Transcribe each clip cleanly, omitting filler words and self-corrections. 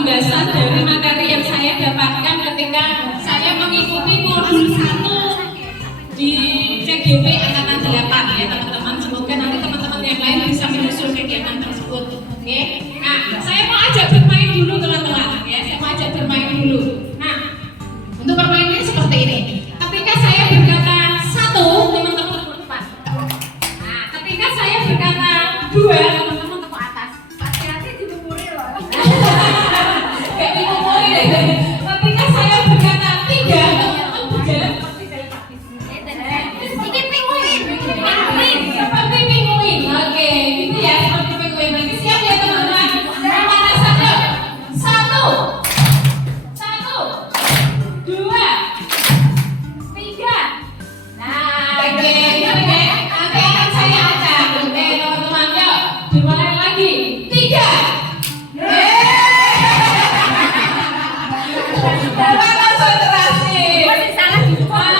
penugasan dari materi yang saya dapatkan ketika saya mengikuti modul 1 di CGP Angkatan 8 ya teman-teman. Semoga nanti teman-teman yang lain bisa menyusul kegiatan tersebut. Oke. Nah, saya mau ajak bermain dulu teman-teman ya. Saya mau ajak bermain dulu. Nah, untuk permainannya seperti ini. Ketika saya berkata 1, teman-teman tepuk depan. Nah, ketika saya berkata 2, teman-teman tepuk atas. Hati-hati diumuri loh. Kayak diumuri deh. Ketika saya berkata 3, teman-teman berjalan seperti telepatis. Ini penguin. Seperti penguin. Oke, gitu ya, seperti penguin. Nanti siap ya teman-teman. Mana saja? 1, 2, 3. Nah, oke, nanti akan saya ajak. Oke, teman-teman, yuk dimulai lagi. 3. Bapak konsentrasi. Salah di depan.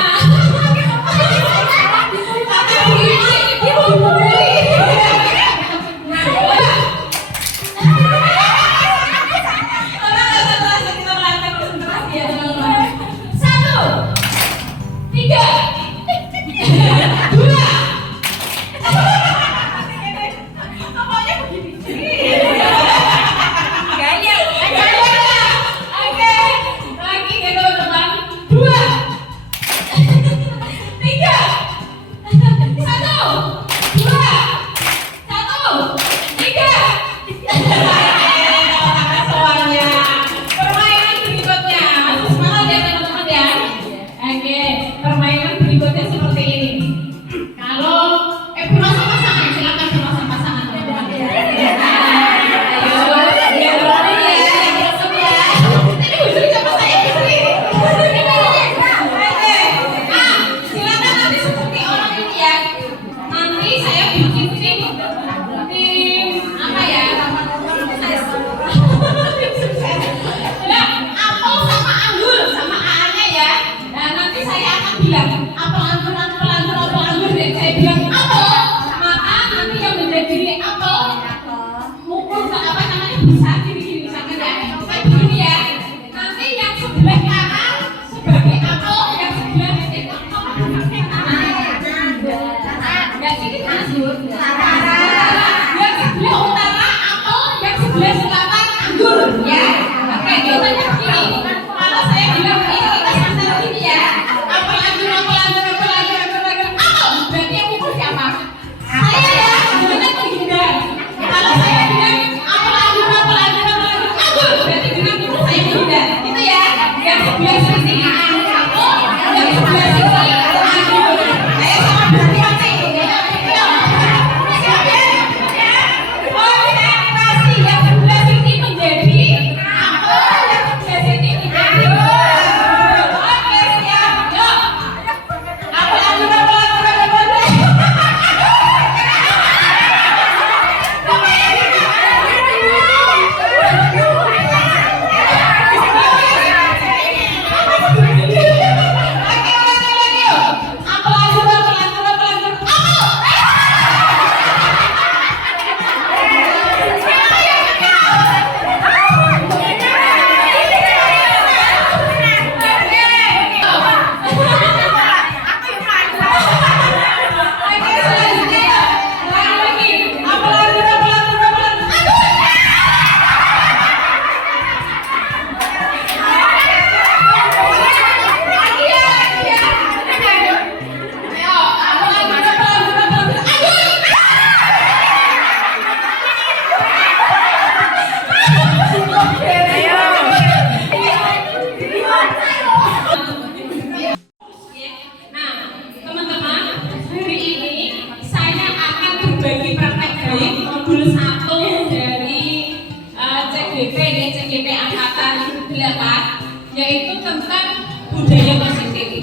Yaitu tentang budaya positif.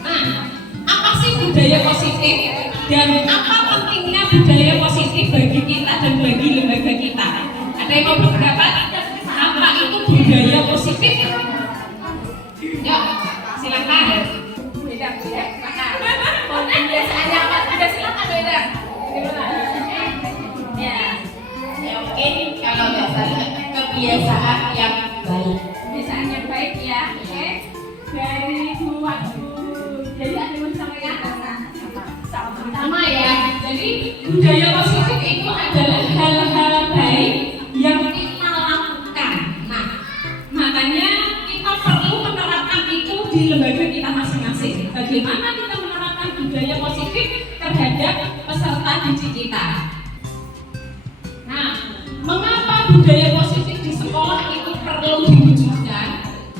Nah, apa sih budaya positif dan apa pentingnya budaya positif bagi kita dan bagi lembaga kita? Ada yang mau berpendapat? Apa itu budaya positif? Yuk, silakan. Beda ya. Biasanya apa? Sudah silakan beda. Ya, oke. Kalau biasanya kebiasaan kebiasaan yang baik. Kebiasaan yang baik ya. Oke. Dari dua jadi ada sama ya. Sama ya. Jadi budaya positif itu adalah hal-hal baik yang kita lakukan. Nah, makanya kita perlu menerapkan itu di lembaga kita masing-masing. Bagaimana kita menerapkan budaya positif terhadap peserta didik kita. Nah, mengapa budaya positif di sekolah itu perlu diwujudkan?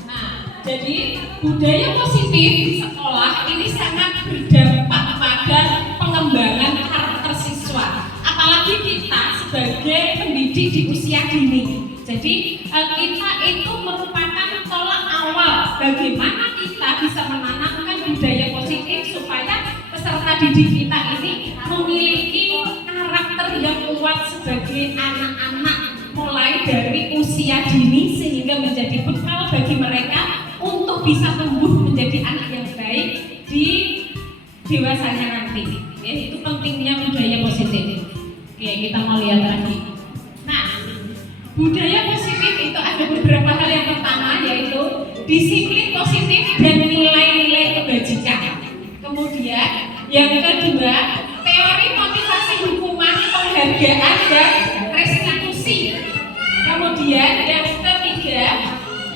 Nah, jadi budaya positif di sekolah ini sangat berdampak pada pengembangan karakter siswa. Apalagi kita sebagai pendidik di usia dini. Jadi kita itu merupakan tolak awal bagaimana kita bisa menanamkan budaya positif supaya peserta didik kita ini memiliki karakter yang kuat sebagai anak-anak mulai dari usia dini sehingga menjadi bekal bagi mereka untuk bisa tumbuh menjadi anak yang baik di dewasanya nanti. Ya, itu pentingnya budaya positif. Oke, kita mau lihat lagi. Nah, budaya positif itu ada beberapa hal. Yang pertama yaitu disiplin positif dan nilai-nilai kebajikan. Kemudian yang kedua, teori motivasi hukuman, penghargaan dan restitusi. Kemudian yang ketiga,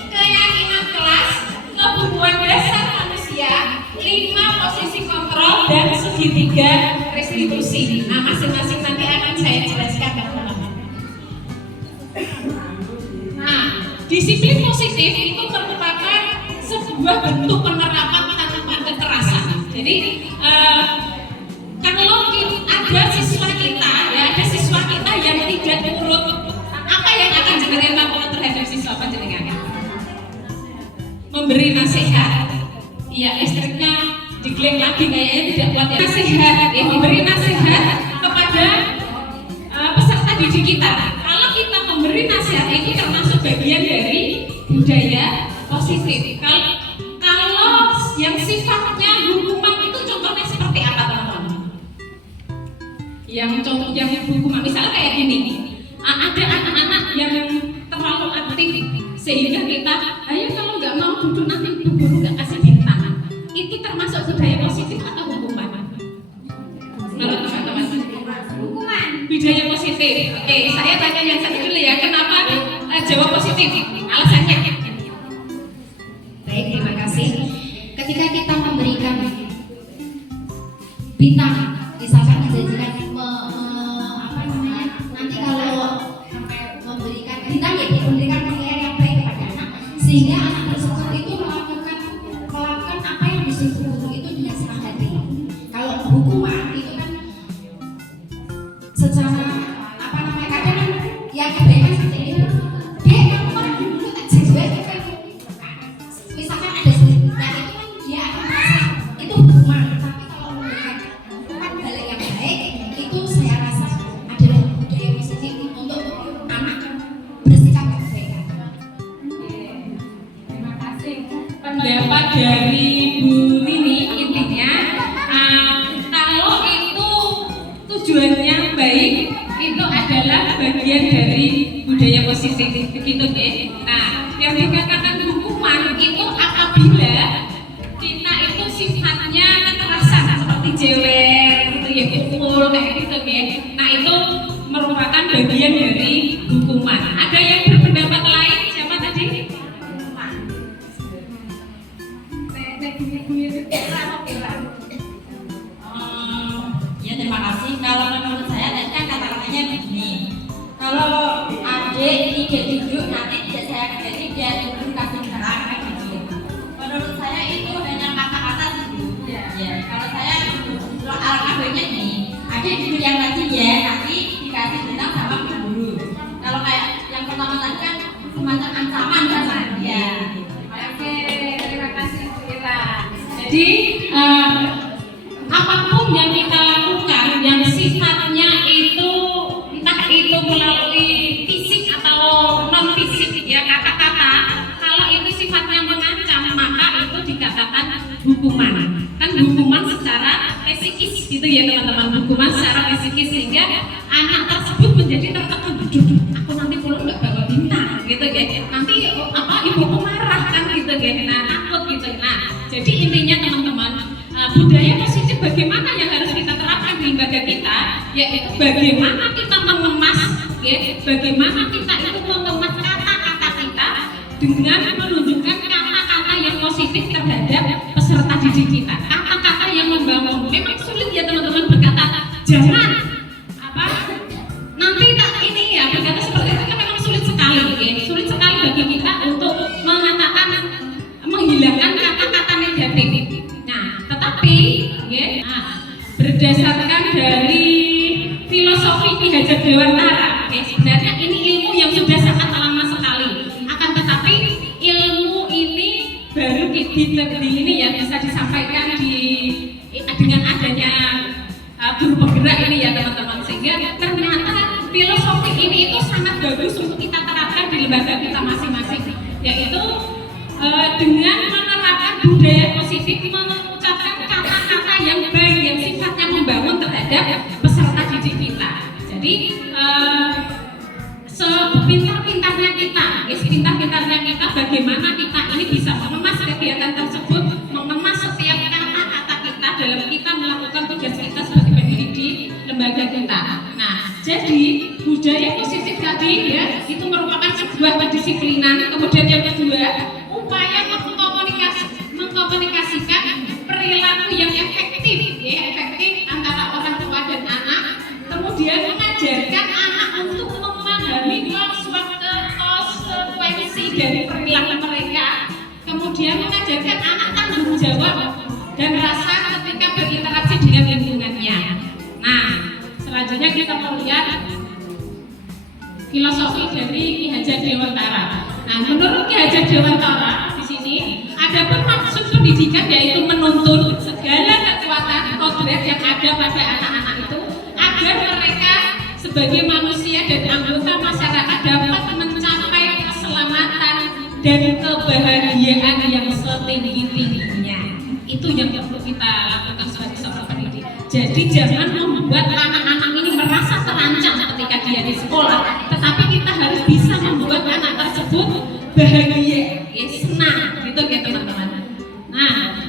keyakinan kelas, kebutuhan dasar manusia, 5 posisi kontrol dan segitiga restitusi. Nah, masing-masing nanti akan saya jelaskan teman-teman. Nah, disiplin positif itu merupakan sebuah bentuk penerapan tanpa kekerasan. Jadi kalau ada siswa kita, ya ada siswa kita yang tidak nurut, apa yang akan jenengan lakukan terhadap siswa panjenengan? Memberi nasihat. Iya, listriknya digeleng lagi kayaknya tidak kuat ya. Nasihat, ya, memberi nasihat kepada peserta didik kita. Kalau kita memberi nasihat itu termasuk bagian dari budaya positif. Kalau yang sifatnya hukuman itu contohnya seperti apa teman-teman? Yang contoh yang hukuman misalnya kayak gini, ada anak-anak yang terlalu aktif sehingga kita, ayo kalau nggak mau duduk nanti bu guru nggak kasih bintang. Itu termasuk budaya positif atau hukuman? Menurut teman-teman? Hukuman. Budaya positif. Oke, saya tanya yang satu dulu ya. Kenapa jawab positif? Alasannya? Baik, terima kasih. Ketika kita memberikan bintang, misalkan dijanjikan nanti kalau memberikan bintang ya memberikan penilaian yang baik kepada anak, sehingga anak tersebut itu melakukan apa yang disuruh guru itu dengan senang hati. Kalau hukuman itu kan secara kadang kan yang kebaikan seperti ini, dia yang dulu tak jadi kan, misalkan ada sulit, nah itu kan dia akan merasa itu hukuman. Tapi kalau memberikan balik yang baik, itu saya rasa adalah budaya positif untuk anak bersikap baik. Terima kasih. Pendapat dari Bu Nini intinya kalau itu tujuannya baik itu adalah bagian dari budaya positif begitu ya. Nah, yang dikatakan hukuman itu apabila kita itu sifatnya kekerasan seperti jewer gitu ya, pukul kayak gitu ya. Nah, itu merupakan bagian dari hukuman. Ada yang berpendapat lain? Siapa tadi? Ya terima kasih. Kalau menurut saya tadi kan kata-katanya begini. Kalau adik tidak duduk nanti tidak saya jadi dia duduk kasih terang kan gitu. Menurut saya itu hanya kata-kata gitu. Ya. Kalau saya alangkah baiknya nih. Adik duduk yang tadi ya nanti dikasih bintang sama guru. Kalau kayak yang pertama tadi kan semacam ancaman kan ya. Oke, terima kasih Bu Ira. Jadi apapun yang kita lakukan yang sifatnya itu entah itu melalui fisik atau non fisik ya kata-kata, kalau itu sifatnya mengancam maka itu dikatakan hukuman. Kan hukuman secara psikis gitu ya teman-teman, hukuman secara psikis sehingga anak tersebut menjadi tertekan, aku nanti pulang nggak bawa bintang gitu ya. nanti ibuku marah kan gitu nggih. Nah, takut gitu. Nah, jadi intinya teman-teman, budaya positif bagaimana yang harus kita terapkan di lembaga kita, yaitu bagaimana kita mengemas, bagaimana kita itu mengemas kata-kata kita dengan menunjukkan kata-kata yang positif terhadap peserta didik kita, kata-kata yang membangun. Memang sulit ya teman-teman berkata jangan nanti tak ini ya, berkata seperti itu kan memang sulit sekali, sulit sekali bagi kita untuk mengatakan, menghilangkan kata-kata negatif. Nah, tetapi berdasarkan dari filosofi Ki Hajar Dewantara, sebenarnya ini ilmu yang sudah sangat lama sekali. Akan tetapi ilmu ini baru ini ya bisa disampaikan dengan adanya guru penggerak ini ya teman-teman, sehingga ternyata filosofi ini itu sangat bagus untuk kita terapkan di lembaga kita masing-masing, yaitu dengan menerapkan budaya positif, mengucapkan kata-kata yang baik yang sifatnya membangun terhadap peserta didik kita. Jadi sepintar-pintarnya kita, sepintar-pintarnya kita bagaimana kita ini bisa mengemas kegiatan tersebut, mengemas setiap kata-kata kita dalam kita melakukan tugas kita sebagai pendidik di lembaga kita. Nah, jadi budaya positif tadi ya itu merupakan sebuah pendisiplinan. Kemudian yang kedua, upaya mengkomunikasikan perilaku yang efektif, efektif antara orang tua dan anak. Kemudian mengajarkan anak untuk memahami konsekuensi dari perilaku mereka. Kemudian mengajarkan anak tanggung jawab dan rasa ketika berinteraksi dengan lingkungannya. Nah, selanjutnya kita melihat filosofi dari Ki Hajar Dewantara. Nah, menurut Ki Hajar Dewantara di sini ada maksud pendidikan yaitu menuntun segala kekuatan kodrat yang ada pada anak-anak itu agar mereka sebagai manusia dan anggota masyarakat dapat mencapai keselamatan dan kebahagiaan yang setinggi-tingginya. Itu yang perlu kita lakukan sebagai seorang pendidik. Jadi jangan membuat anak-anak ini merasa terancam ketika dia di sekolah, tetapi kita harus bisa membuat anak tersebut bahagia, senang, gitu ya teman-teman. Nah,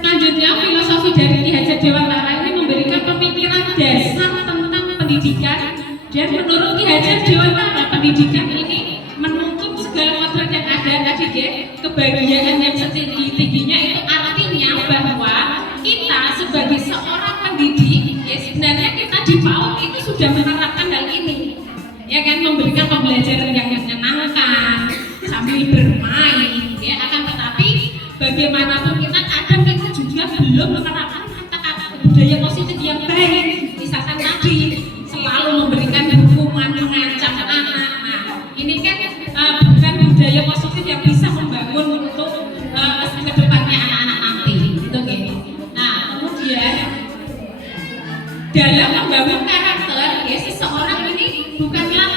selanjutnya filosofi dari Ki Hajar Dewantara ini memberikan pemikiran dasar tentang pendidikan, dan menurut Ki Hajar Dewantara pendidikan ini menuntut segala kodrat yang ada tadi kebahagiaan yang setinggi-tingginya. Itu artinya bahwa kita sebagai seorang pendidik sebenarnya kita di PAUD itu sudah menerapkan hal ini, ya kan, memberikan pembelajaran yang menyenangkan sambil bermain, ya. Akan tetapi bagaimanapun kita kadang juga belum menerapkan kata-kata budaya positif yang baik. Misalkan tadi selalu memberikan hukuman, mengancam anak. Nah, ini kan bukan budaya positif yang bisa membangun untuk kedepannya anak-anak nanti, gitu kan. Nah, kemudian dalam membangun karakter, ya seseorang ini bukanlah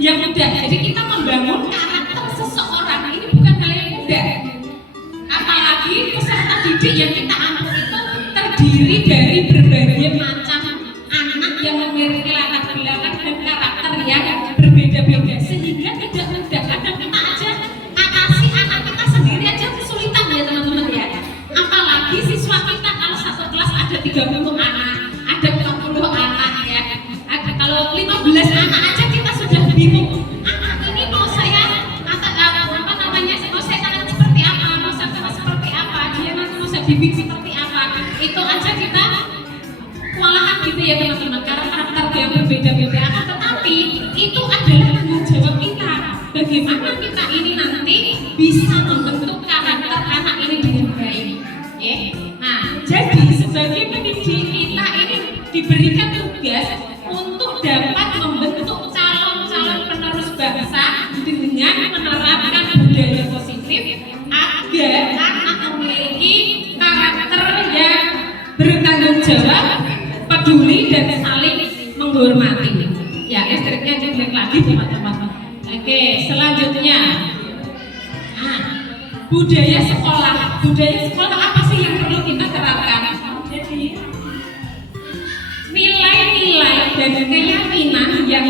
yang mudah. Jadi kita membangun karakter seseorang ini bukan hal yang mudah. Apalagi peserta didik yang kita ambil itu terdiri dari berbagai macam anak yang memiliki latar belakang dan karakter yang berbeda-beda, sehingga tidak mudah. Kadang kita aja atasi anak kita sendiri aja kesulitan ya teman-teman ya. Apalagi siswa kita kalau satu kelas ada 30 anak, ada 40 anak ya. Kalau 15 anak aja kita sudah bingung. Anak ini mau saya mau saya tangan seperti apa, mau saya seperti apa, dia nanti mau saya bimbing seperti apa. Itu aja kita kewalahan gitu ya teman-teman, karena karakter yang berbeda-beda. Tetapi itu adalah tanggung jawab kita. Bagaimana kita ini nanti bisa membentuk karakter anak ini dengan baik. Ya. Nah, jadi sebagai pendidik kita ini diberikan tugas untuk dapat membentuk calon-calon penerus bangsa dengan menerapkan budaya positif agar anak memiliki karakter yang bertanggung jawab, peduli dan saling menghormati. Ya, listriknya jelek lagi teman-teman. Oke, selanjutnya budaya sekolah. Budaya sekolah apa sih yang perlu kita terapkan? Jadi nilai-nilai dan keyakinan yang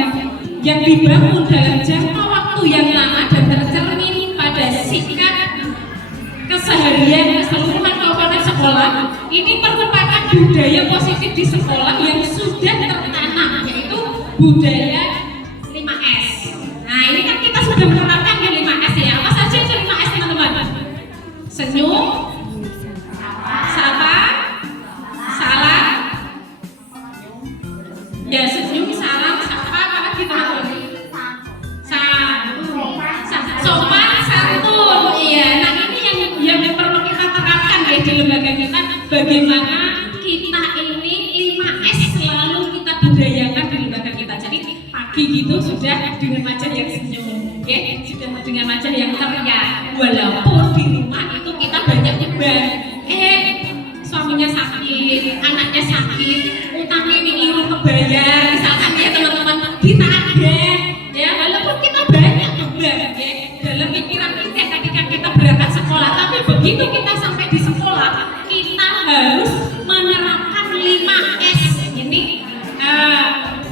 yang dibangun dalam jangka waktu yang lama dan tercermin pada sikap keseharian keseluruhan komponen sekolah, ini merupakan budaya positif di sekolah yang sudah tertanam, yaitu budaya 5S. Nah, ini kan kita sudah menerapkan yang 5S ya. Apa saja itu 5S teman-teman? Senyum, sapa, salam, ya senyum, salam, sapa, apa kita sopan, santun. Iya, nah ini yang perlu kita terapkan ya di lembaga kita. Bagaimana kita ini 5S selalu kita budayakan di lembaga kita. Jadi pagi gitu sudah dengan wajah yang senyum, ya, sudah dengan wajah yang ceria. Walaupun di rumah itu kita banyak beban. Suaminya sakit, anaknya sakit, utangnya ini iru kebayar, misalkan ya teman-teman, ditagih, ya, walaupun kita banyak beban, ya, dalam pikiran kita ketika kita berangkat sekolah, tapi begitu kita sampai di sekolah, kita harus menerapkan 5S. Ini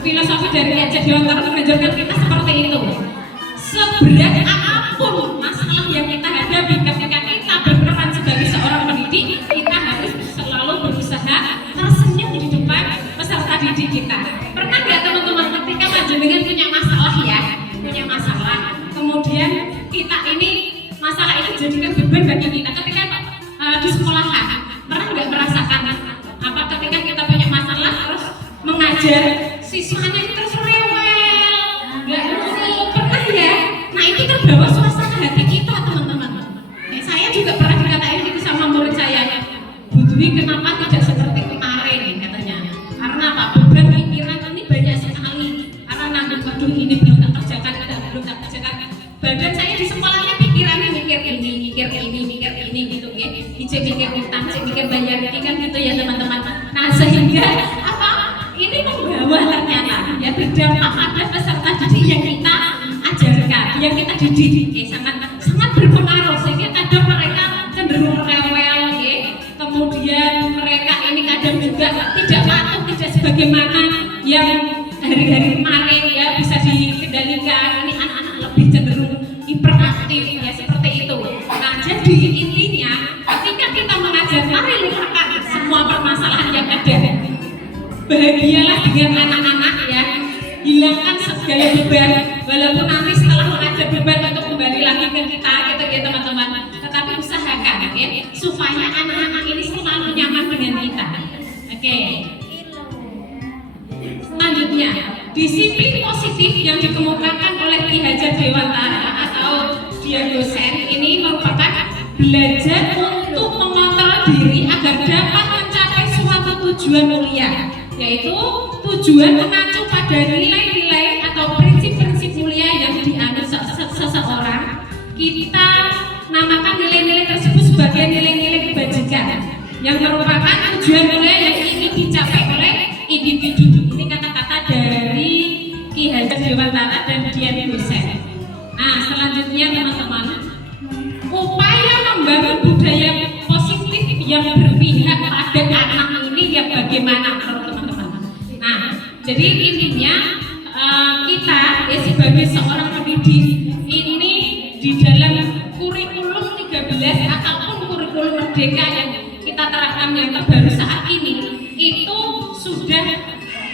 filosofi dari Ecce Dewantara mengajarkan kita seperti itu. Seberat apapun masalah yang kita hadapi ketika kita berperan sebagai seorang pendidik, kita harus selalu berusaha tersenyum di depan peserta didik kita. Pernah nggak teman-teman ketika panjenengan punya masalah ya, punya masalah, kemudian kita ini masalah itu jadikan beban bagi kita ketika di sekolahan, pernah nggak merasakan apa ketika kita punya masalah terus mengajar siswanya itu terus rewel, nggak nurut, pernah ya? Nah itu terbawa suasana hati kita teman-teman. Saya juga pernah dikatain itu sama murid saya, Bu Dwi kenapa tidak seperti kemarin katanya, karena apa? Beban pikiran ini banyak sekali, karena nanggung aduh ini belum tak kerjakan, belum tak kerjakan. Badan saya di sekolahnya pikirannya mikir ini gitu ya, ije mikir utang, ije mikir bayar ini kan gitu ya teman-teman. Nah sehingga apa? Ini membawa ternyata ya berdampak pada peserta didik yang kita ajarkan, yang kita didik, sangat berpengaruh sehingga kadang mereka cenderung rewel, ya. Kemudian mereka ini kadang juga tidak patuh, tidak sebagaimana yang hari-hari kemarin ya bisa dikendalikan. Ini anak-anak lebih cenderung hiperaktif ya seperti itu. Nah jadi intinya ketika kita mengajar, mari lupakan semua permasalahan yang ada. Bahagialah dengan anak-anak ya, hilangkan segala beban, walaupun nanti setelah mengajar beban untuk kembali lagi ke kita gitu ya teman-teman. Tetapi usahakan ya supaya anak-anak ini selalu nyaman dengan kita. Oke. Selanjutnya, disiplin positif yang dikemukakan oleh Ki Hajar Dewantara atau dia dosen ini merupakan belajar untuk mengontrol diri agar dapat mencapai suatu tujuan mulia, yaitu tujuan mengacu pada nilai-nilai atau prinsip-prinsip mulia yang dianut seseorang. Kita namakan nilai-nilai tersebut sebagai nilai-nilai kebajikan yang merupakan tujuan mulia yang ingin dicapai oleh individu. Ini kata-kata dari Ki Hajar Dewantara dan dia dosen. Nah selanjutnya teman-teman, upaya membangun budaya positif yang berpihak pada anak ini yang bagaimana menurut teman-teman? Nah, jadi intinya kita ya sebagai seorang pendidik ini di dalam kurikulum 13 ataupun kurikulum merdeka yang kita terapkan yang terbaru saat ini itu sudah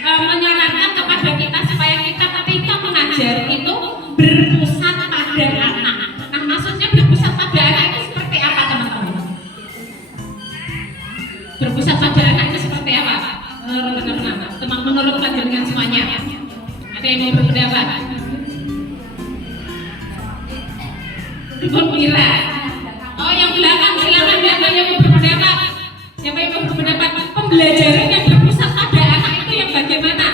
menyarankan kepada kita supaya kita ketika mengajar itu berpusat pada anak. Nah, maksudnya berpusat pada anak itu seperti apa teman-teman? Berpusat pada anak itu seperti apa? Menurut panjenengan semuanya. Ada yang mau berpendapat? Ribon Mira. Oh, yang belakang silakan siapa yang mau berpendapat? Siapa yang mau berpendapat? Pembelajaran yang berpusat pada anak itu yang bagaimana?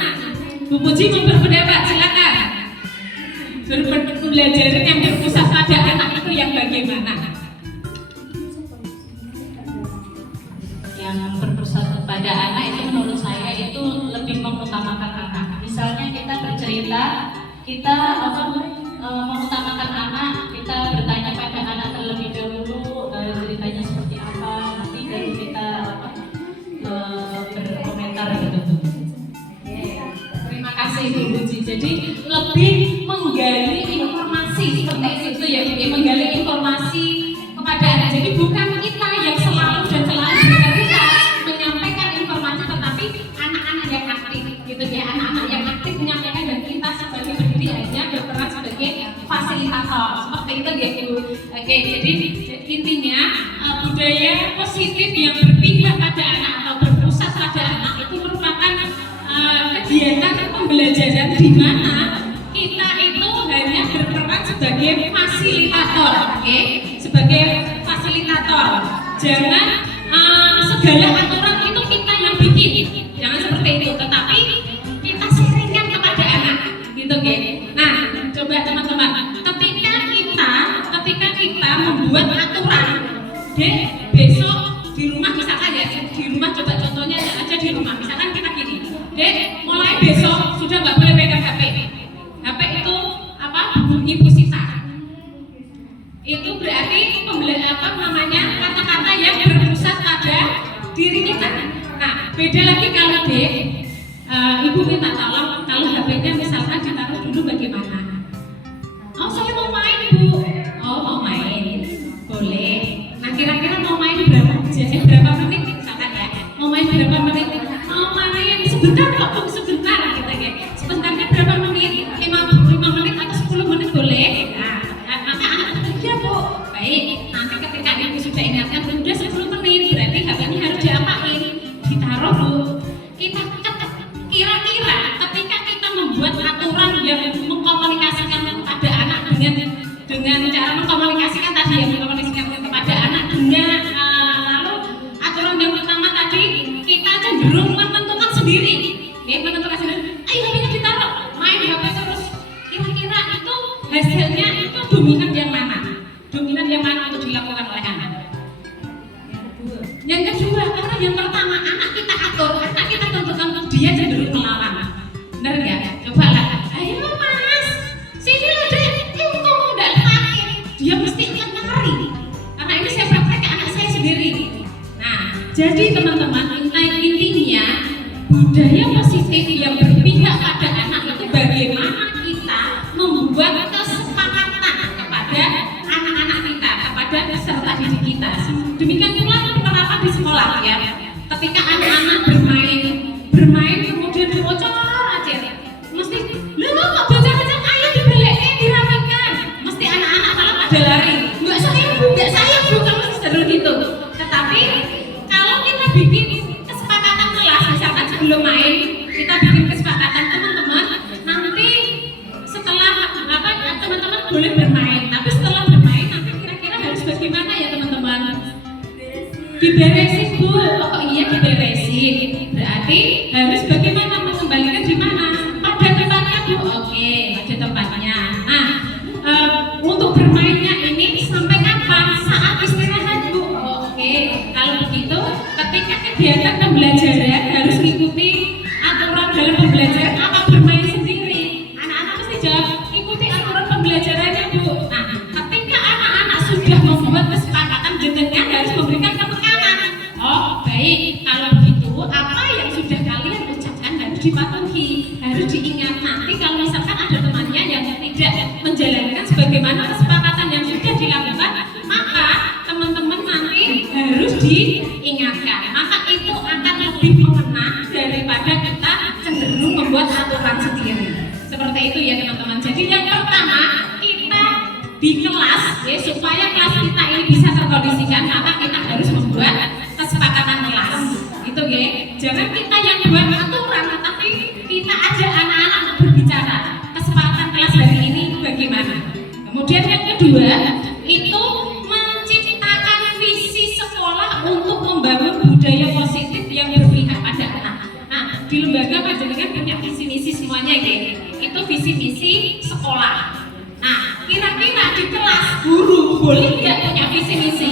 Bu Puji mau berpendapat, silakan. Pembelajaran yang berpusat pada anak itu yang bagaimana? Yang berpusat pada anak itu menurut saya itu lebih mengutamakan anak. Misalnya kita bercerita, kita mengutamakan anak, kita bertanya pada anak terlebih dahulu ceritanya seperti apa, nanti baru kita berkomentar gitu. Terima kasih Bu Puji. Jadi lebih tapi hanya berperan sebagai fasilitator seperti itu ya Bu. Oke, jadi intinya budaya positif yang berpihak pada anak atau berpusat pada anak itu merupakan kegiatan pembelajaran di mana kita itu hanya berperan sebagai fasilitator, oke? Sebagai fasilitator. Jangan segala aturan itu kita yang bikin, jangan seperti itu. Tetapi kita sharingkan kepada anak, gitu ya. Nah, coba teman-teman, ketika kita membuat aturan, besok di rumah misalkan ya, di rumah coba contohnya aja di rumah, misalkan kita gini, mulai besok sudah nggak boleh pegang HP. HP itu apa? Ibu sita. Itu berarti kata-kata yang berpusat pada diri kita. Nah, beda lagi kalau ibu minta tolong kalau HP-nya misalkan ditaruh dulu bagaimana? Oh, saya mau main Bu. Oh, mau main, boleh. Nah, kira-kira mau main berapa menit misalkan ya? Mau main berapa menit? Mau main sebentar kok Bu, sebentar gitu ya. Sebentarnya berapa menit? 5 menit atau 10 menit boleh? Nah, maka anak ya Bu. Baik, nanti ketika ibu sudah ingatkan udah 10 menit, berarti HP-nya harus diapain? Ditaruh Bu. Kira-kira ketika kita membuat aturan yang mengkomunikasikan kepada anak dengan cara mengkomunikasikan tadi yang mengkomunikasikan kepada anak dengan lalu aturan yang pertama tadi kita cenderung menentukan sendiri, menentukan sendiri. Ayo HP-nya ditaruh, main HP terus. Kira-kira itu hasilnya itu dominan yang mana? Dominan yang mana untuk dilakukan oleh anak? Yang kedua, karena yang pertama anak kita atur, anak kita tentukan dia cenderung melawan. Benar ya? Coba lah. Ayo Mas, sini loh Dek. Kamu udah sakit. Dia mesti akan lari. Karena ini saya praktek anak saya sendiri. Nah, jadi teman-teman, intinya budaya positif yang berpihak pada anak itu bagaimana kita membuat kesepakatan kepada anak-anak kita, kepada peserta didik kita. Demikian pula penerapan di sekolah ya. Ketika anak-anak bermain kemudian bocor aja, mesti lu kok bocor-bocor, ayo dibalikin, dirapikan. Mesti anak-anak malah pada lari. Enggak saya Bu, kamu selalu gitu. Tetapi kalau kita bikin kesepakatan kelas, misalkan sebelum main kita bikin kesepakatan teman-teman, nanti setelah teman-teman boleh bermain, tapi setelah bermain nanti kira-kira harus bagaimana ya teman-teman? Diberesin Bu. Oh iya diberesin. Berarti harus bagaimana mengembalikan di mana? Pada tempatnya Bu. Oke, pada tempatnya. Nah, untuk bermainnya ini sampai kapan? Saat istirahat Bu. Oke, kalau begitu ketika kegiatan pembelajaran harus mengikuti aturan dalam pembelajaran apa bermain sendiri. Anak-anak mesti jawab ikuti aturan pembelajarannya Bu. Nah, ketika anak-anak sudah membuat kesepakatan jenengan harus memberikan penekanan. Oh baik, kalau begitu apa yang sudah kalian ucapkan harus dipatuhi, harus diingat. Nanti kalau misalkan ada temannya yang tidak menjalankan sebagaimana kesepakatan yang sudah dilakukan, maka teman-teman nanti harus diingatkan. Maka itu akan lebih mengena daripada kita cenderung membuat aturan sendiri. Seperti itu ya teman-teman. Jadi yang pertama kita di kelas ya, supaya kelas kita ini bisa terkondisikan, maka kita harus membuat kesepakatan kelas. Itu ya. Jangan kita yang buat aturan, tapi kita ajak anak-anak untuk berbicara. Kesepakatan kelas hari ini bagaimana? Kemudian yang kedua, itu menciptakan visi sekolah untuk membangun budaya positif yang berpihak pada anak. Nah, di lembaga panjenengan punya visi misi semuanya ya. Itu visi misi sekolah. Nah, kira-kira di kelas guru boleh nggak punya visi misi?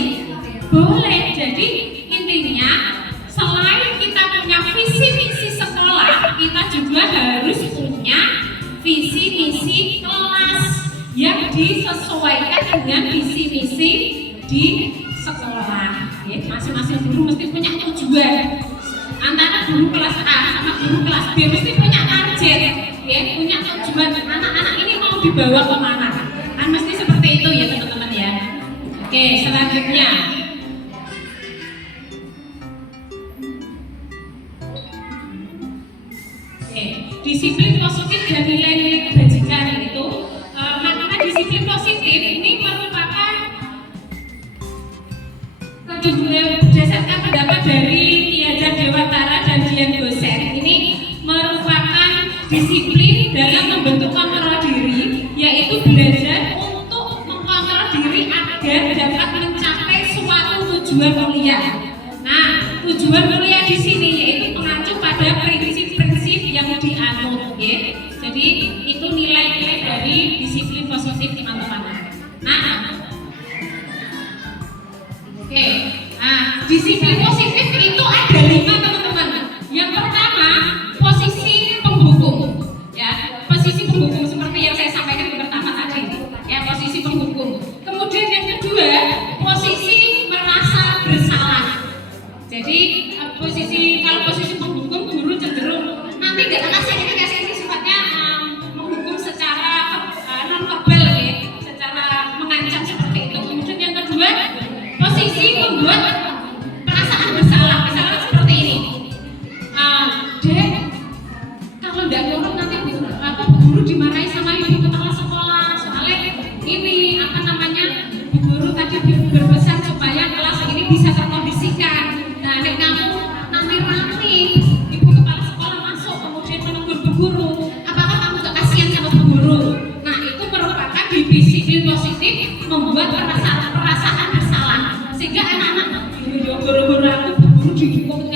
Boleh. Jadi intinya selain kita punya visi misi sekolah, kita juga harus punya visi misi kelas yang disesuaikan dengan visi misi di sekolah. Ya, masing-masing guru mesti punya tujuan. Antara guru kelas A sama guru kelas B mesti punya target, ya, punya tujuan. Anak-anak ini mau dibawa kemana? Kan mesti seperti itu ya teman-teman ya. Oke, selanjutnya. Disiplin positif dan nilai-nilai kebajikan ini. tujuan kuliah. Nah, tujuan kuliah di sini yaitu mengacu pada prinsip-prinsip yang dianut, ya. Jadi itu nilai-nilai dari disiplin positif teman-teman. Nah, oke. Nah, disiplin positif itu ada 5 teman-teman. Yang pertama, posisi penghukum. Ya, posisi penghukum seperti yang saya sampaikan yang pertama tadi. Ya, posisi penghukum. Kemudian yang kedua, posisi merasa bersalah. Jadi kalau posisi penghukum, guru cenderung nanti nggak kasih ini sifatnya menghukum secara non verbal, ya, secara mengancam seperti itu. Kemudian yang kedua, posisi membuat perasaan bersalah, misalnya seperti ini. Dek, kalau nggak ngurung nanti guru dimarahi sama ibu kepala sekolah. Soalnya ini bu guru tadi berpesan supaya kelas ini bisa terkondisikan. Nah, nek kamu nanti rame ibu kepala sekolah masuk kemudian menegur bu guru, apakah kamu gak kasihan sama bu guru? Nah, itu merupakan disiplin positif membuat perasaan bersalah sehingga anak-anak guru-guru aku bu guru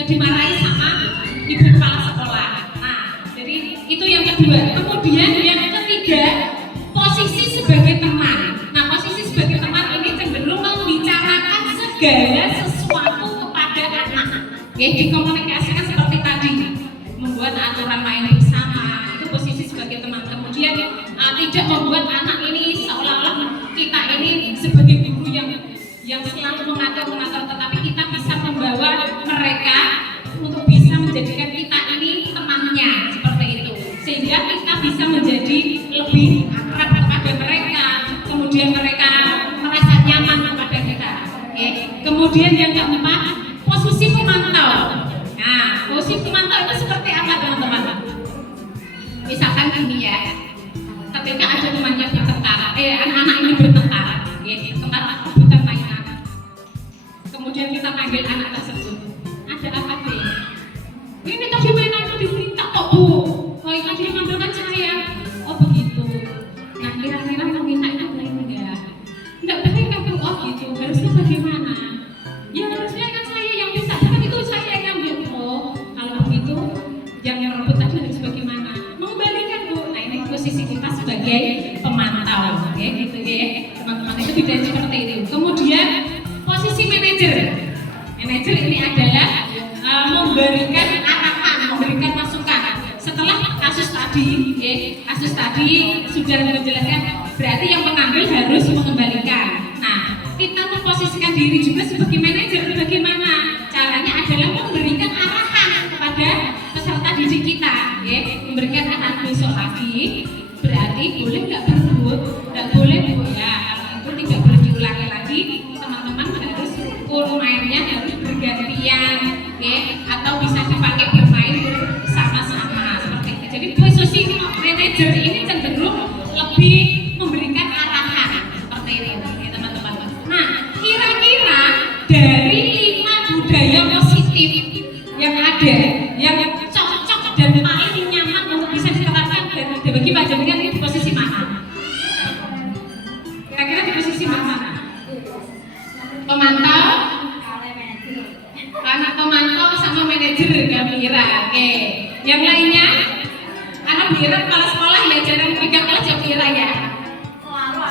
dimarahi sama ibu kepala sekolah. Nah, jadi itu yang kedua. Kemudian yang ketiga, posisi sebagai teman. Nah, posisi sebagai teman ini cenderung membicarakan segala sesuatu kepada anak. Ya, dikomunikasikan seperti tadi, membuat aturan main bersama. Itu posisi sebagai teman. Kemudian tidak membuat anak ini seolah-olah kita ini sebagai guru yang selalu mengatur, tetapi kita bisa membawa mereka untuk bisa menjadikan kita ini temannya seperti itu, sehingga kita bisa menjadi lebih akrab kepada mereka, kemudian mereka merasa nyaman kepada kita. Oke. Kemudian yang keempat, posisi pemantau. Nah, posisi pemantau itu seperti apa teman-teman? Misalkan gini ya, ketika ada temannya bertengkar, anak-anak ini bertengkar, tengkar rebutan mainan. Kemudian kita panggil anak tersebut, ada apa deh? Ini tadi mainannya diminta kok bu. Oh, ini tadi ngambilkan saya. Oh begitu. Nah, kira-kira meminta itu boleh enggak? Enggak boleh kan bu? Oh gitu. Harusnya bagaimana? Ya harusnya kan saya yang bisa. Kan itu saya yang ngambil. Oh, kalau begitu yang rebut tadi harus bagaimana? Mengembalikan bu. Nah, ini posisi kita sebagai pemantau, ya gitu ya. Teman-teman itu tidak seperti itu. Kemudian posisi manajer. Manajer ini adalah memberikan arahan, memberikan masukan. Setelah kasus tadi sudah menjelaskan, berarti yang mengambil harus mengembalikan. Nah, kita memposisikan diri juga sebagai manajer. Bagaimana caranya? Adalah memberikan arahan kepada peserta didik kita, ya. Memberikan arahan besok lagi. Berarti boleh nggak berebut? Nggak boleh bu ya. Kalau itu tidak boleh diulangi lagi. Teman-teman harus mainnya harus bergantian, ya, atau bisa dipakai bermain bersama-sama seperti itu. Jadi posisi manajer ini cenderung lebih memberikan arahan seperti ini, ya, teman-teman. Nah, kira-kira dari 5 budaya positif yang ada, yang cocok dan paling nyaman untuk bisa diterapkan dan dibagi panjenengan ini di posisi mana? Kira-kira di posisi mana? Pemantau, anak pemantau sama manajer Gambira. Oke. Yang lainnya, anak Bira kepala sekolah ya jarang pegang kelas ya Bira ya.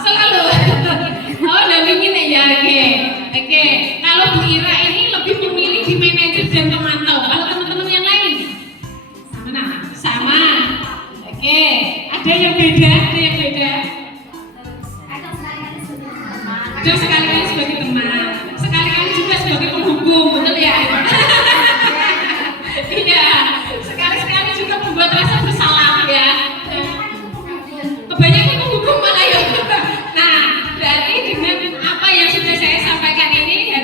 Selalu. Oh, dampingin ya. Oke. Kalau Bira ini lebih memilih di manajer dan pemantau. Kalau teman-teman yang lain, sama. Oke. Ada yang beda, Ada sekali-kali sebagai teman, sekali-kali juga sebagai penghukum, betul ya? Iya, sekali-sekali juga membuat rasa bersalah ya. Kebanyakan penghukum malah ya. Nah, berarti dengan apa yang sudah saya sampaikan ini,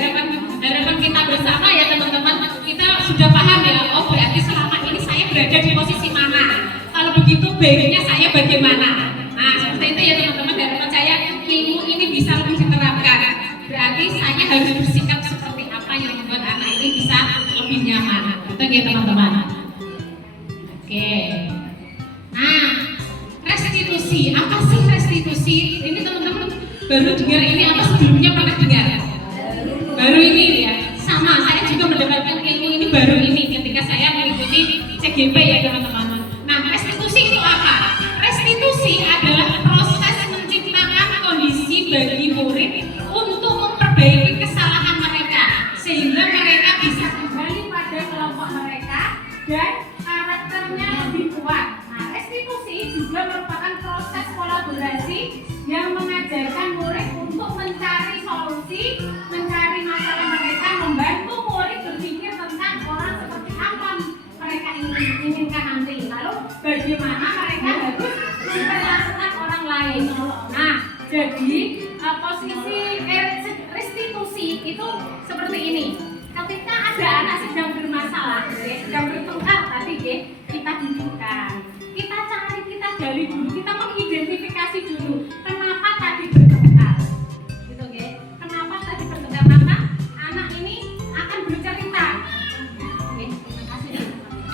harapan kita bersama ya teman-teman, kita sudah paham ya. Oh, berarti selama ini saya berada di posisi mana? Kalau begitu baiknya saya bagaimana? Nah, seperti itu ya teman-teman. Harapan saya ilmu ini bisa lebih diterapkan. Berarti saya harus bersikap seperti apa yang membuat anak ini bisa lebih nyaman. Betul ya teman-teman? Oke. Nah, restitusi. Apa sih restitusi? Ini teman-teman baru dengar ini apa sebelumnya pernah dengar? Baru ini ya. lain. Nah, jadi posisi restitusi itu seperti ini. Ketika ada anak sedang bermasalah, sedang bertengkar tadi, kita dudukkan, kita cari, kita gali dulu, kita mengidentifikasi dulu kenapa tadi bertengkar, gitu, kenapa tadi bertengkar, maka anak ini akan bercerita. Terima kasih.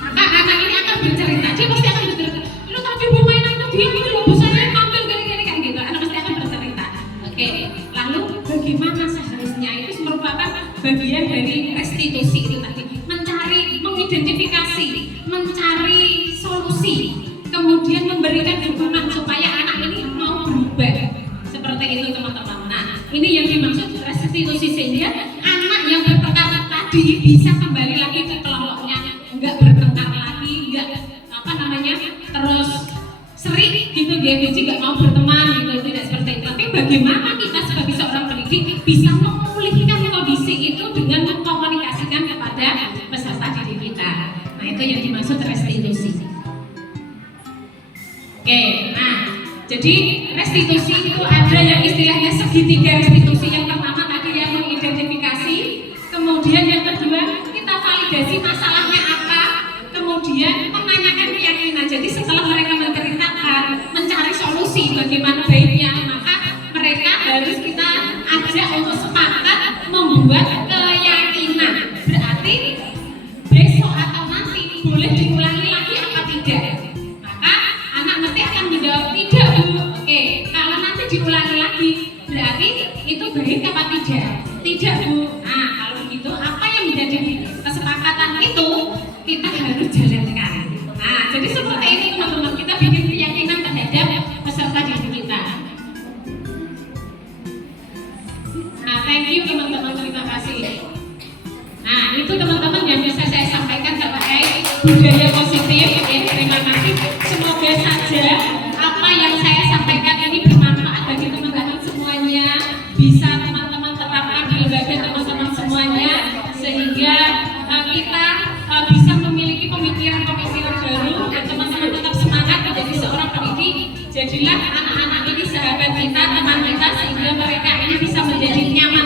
Maka anak ini akan bercerita, dia pasti akan bercerita. Lu tadi mau main apa dia gitu loh, bosannya tampil gini-gini kan gitu. Anak pasti akan bercerita. Oke, lalu bagaimana seharusnya itu merupakan bagian dari restitusi itu tadi, mencari, mengidentifikasi, mencari solusi, kemudian memberikan dukungan supaya anak ini mau berubah. Seperti itu teman-teman. Nah, ini yang dimaksud restitusi, sehingga anak yang bertengkar tadi bisa kembali lagi ke kelompoknya, enggak bertengkar lagi, enggak terus sering gitu jadi enggak mau berteman gitu, tidak seperti itu. Tapi bagaimana kita sebagai seorang pendidik bisa memulihkan kondisi itu dengan mengkomunikasikan kepada peserta didik kita. Nah, itu yang dimaksud restitusi. Oke, nah jadi restitusi itu ada yang istilahnya segitiga restitusi. Yang pertama tadi yang mengidentifikasi, kemudian yang kedua kita validasi masalahnya apa, kemudian menanyakan keyakinan. Jadi setelah mereka menceritakan, mencari solusi bagaimana baiknya, maka mereka harus kita ajak untuk sepakat membuat keyakinan. Berarti besok atau nanti boleh diulangi lagi apa tidak? Maka anak mesti akan menjawab tidak, Bu. Oke, kalau nanti diulangi lagi berarti itu baik apa tidak? Tidak, Bu. Nah, kalau begitu apa yang menjadi kesepakatan itu kita harus jalankan. Nah, jadi seperti ini teman-teman, kita bikin keyakinan terhadap peserta didik kita. Nah, thank you teman-teman, terima kasih. Nah, itu teman-teman yang bisa saya sampaikan terkait budaya positif. Ya, terima kasih. Semoga saja apa yang saya sampaikan ini bermanfaat bagi teman-teman semuanya, bisa teman-teman terapkan di lembaga teman-teman semuanya, sehingga kita bisa memiliki pemikiran-pemikiran baru dan teman-teman tetap semangat menjadi seorang pendidik. Jadilah anak-anak ini sahabat kita, teman kita, sehingga mereka ini bisa menjadi nyaman